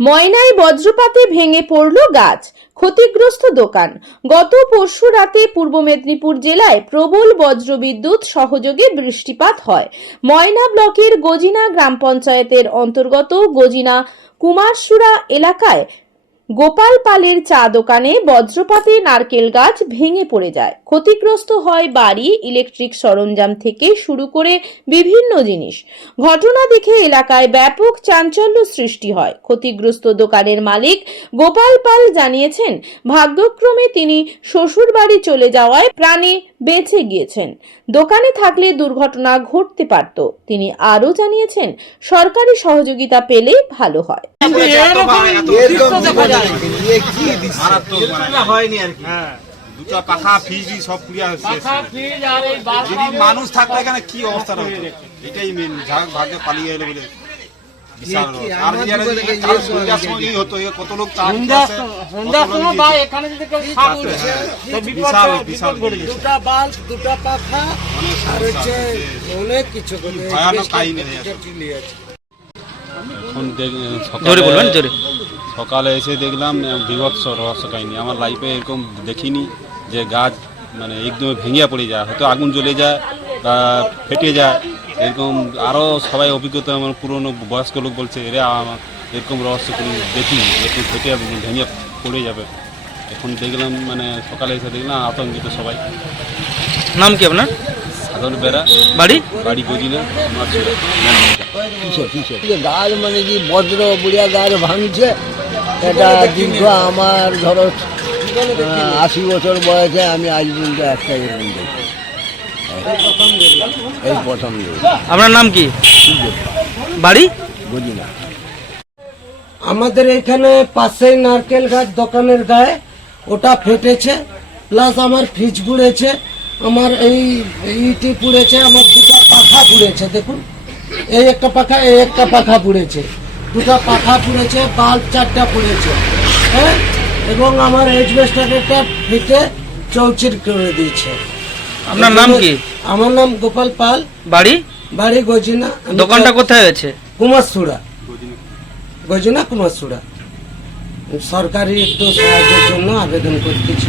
ময়নায় বজ্রপাতে ভেঙে পড়ল গাছ, ক্ষতিগ্রস্ত দোকান। গত পরশু রাতে পূর্ব মেদিনীপুর জেলায় প্রবল বজ্রবিদ্যুৎ সহযোগে বৃষ্টিপাত হয়। ময়না ব্লকের গজিনা গ্রাম পঞ্চায়েতের অন্তর্গত গজিনা কুমারসুরা এলাকায় গোপাল পালের চা দোকানে বজ্রপাতে নারকেল গাছ ভেঙে পড়ে যায়। ক্ষতিগ্রস্ত হয় বাড়ি ইলেকট্রিক সরঞ্জাম থেকে শুরু করে বিভিন্ন জিনিস। ঘটনা দেখে এলাকায় ব্যাপক চাঞ্চল্য সৃষ্টি হয়। ক্ষতিগ্রস্ত দোকানের মালিক গোপাল পাল জানিয়েছেন ভাগ্যক্রমে তিনি শ্বশুর বাড়ি চলে যাওয়ায় প্রাণে বেঁচে গিয়েছেন। দোকানে থাকলে দুর্ঘটনা ঘটতে পারত। তিনি আরও জানিয়েছেন সরকারি সহযোগিতা পেলে ভালো হয়। হয়নি আর কি। দুটো পাখা ফ্রিজ সব পুড়িয়া যদি মানুষ থাকতো এখানে কি অবস্থা হতো এটাই মেন ভাগ্যে পালিয়ে এলো বলে অনেক কিছু এখন সকালে- জোরে বলবেন জোরে। সকালে এসে দেখলাম বিভৎস রহস্য কাহিনী। আমার লাইফে এরকম দেখিনি। যে গাছ মানে একদম ভেঙে পড়ে যায় হয়তো আগুন জ্বলে যায় বা ফেটে যায়। এরকম আরও সবাই অভিজ্ঞতা আমার পুরনো বয়স্ক লোক বলছে এরা আমার এরকম রহস্য কোনো দেখিনি। এরকম ফেটে ভেঙে পড়ে যাবে। এখন দেখলাম মানে সকালে এসে দেখলাম আতঙ্কিত সবাই। নাম কি আপনার? সাধারণ বেড়া। বাড়ি? বাড়ি গজিলে গাছ মানে কি বজ্র বুড়িয়া গাছ ভাঙছে এটা দীর্ঘ আমার ধরো আশি বছর বয়সে আমি আজ পর্যন্ত একটা এরকম দেখি। এই প্রথম আপনার নাম কি? বাড়ি? বুঝি না আমাদের এখানে পাশেই নারকেল গাছ দোকানের গায়ে ওটা ফেটেছে প্লাস আমার ফ্রিজ পুড়েছে আমার এই ইটি পুড়েছে আমার দুটো পাখা পুড়েছে দেখুন। এই একটা পাখা এই একটা পাখা পুড়েছে। দুটো পাখা পুড়েছে বাল্ব চারটা পুড়েছে। এবং আমার এজবেস্টাকে ক্যাপ ফিতে চৌচির করে দিয়েছে। আপনার নাম কি? আমার নাম গোপাল পাল। বাড়ি? বাড়ি গজিনা। দোকানটা কোথায় আছে কুমারসুড়া। গজিনা কুমারসুড়া। সরকারি একটু সাহায্যের জন্য আবেদন করতেছি।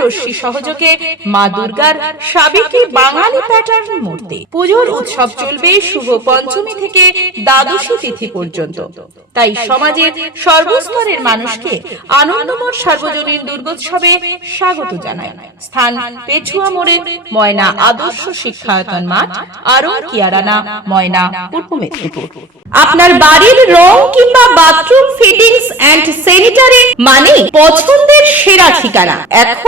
রশ্মি সহযোগে মা দুর্গার সাবেকি বাঙালি প্যাটার্ন মূর্তি। পুজোর উৎসব চলবে শুভ পঞ্চমী থেকে দ্বাদশী তিথি পর্যন্ত। তাই সমাজের সর্বস্তরের মানুষকে আনন্দময় সার্বজনীন দুর্গোৎসবে স্বাগত জানায় স্থান পেছুয়া মোড়ে ময়না আদর্শ শিক্ষায়তন মাঠ, আরও কিয়ারানা, ময়না পূর্ব মেদিনীপুর। আপনার বাড়ির রং কিংবা বাথরুম ফিটিংস এন্ড স্যানিটারি মানে পছন্দের সেরা ঠিকানা। এখন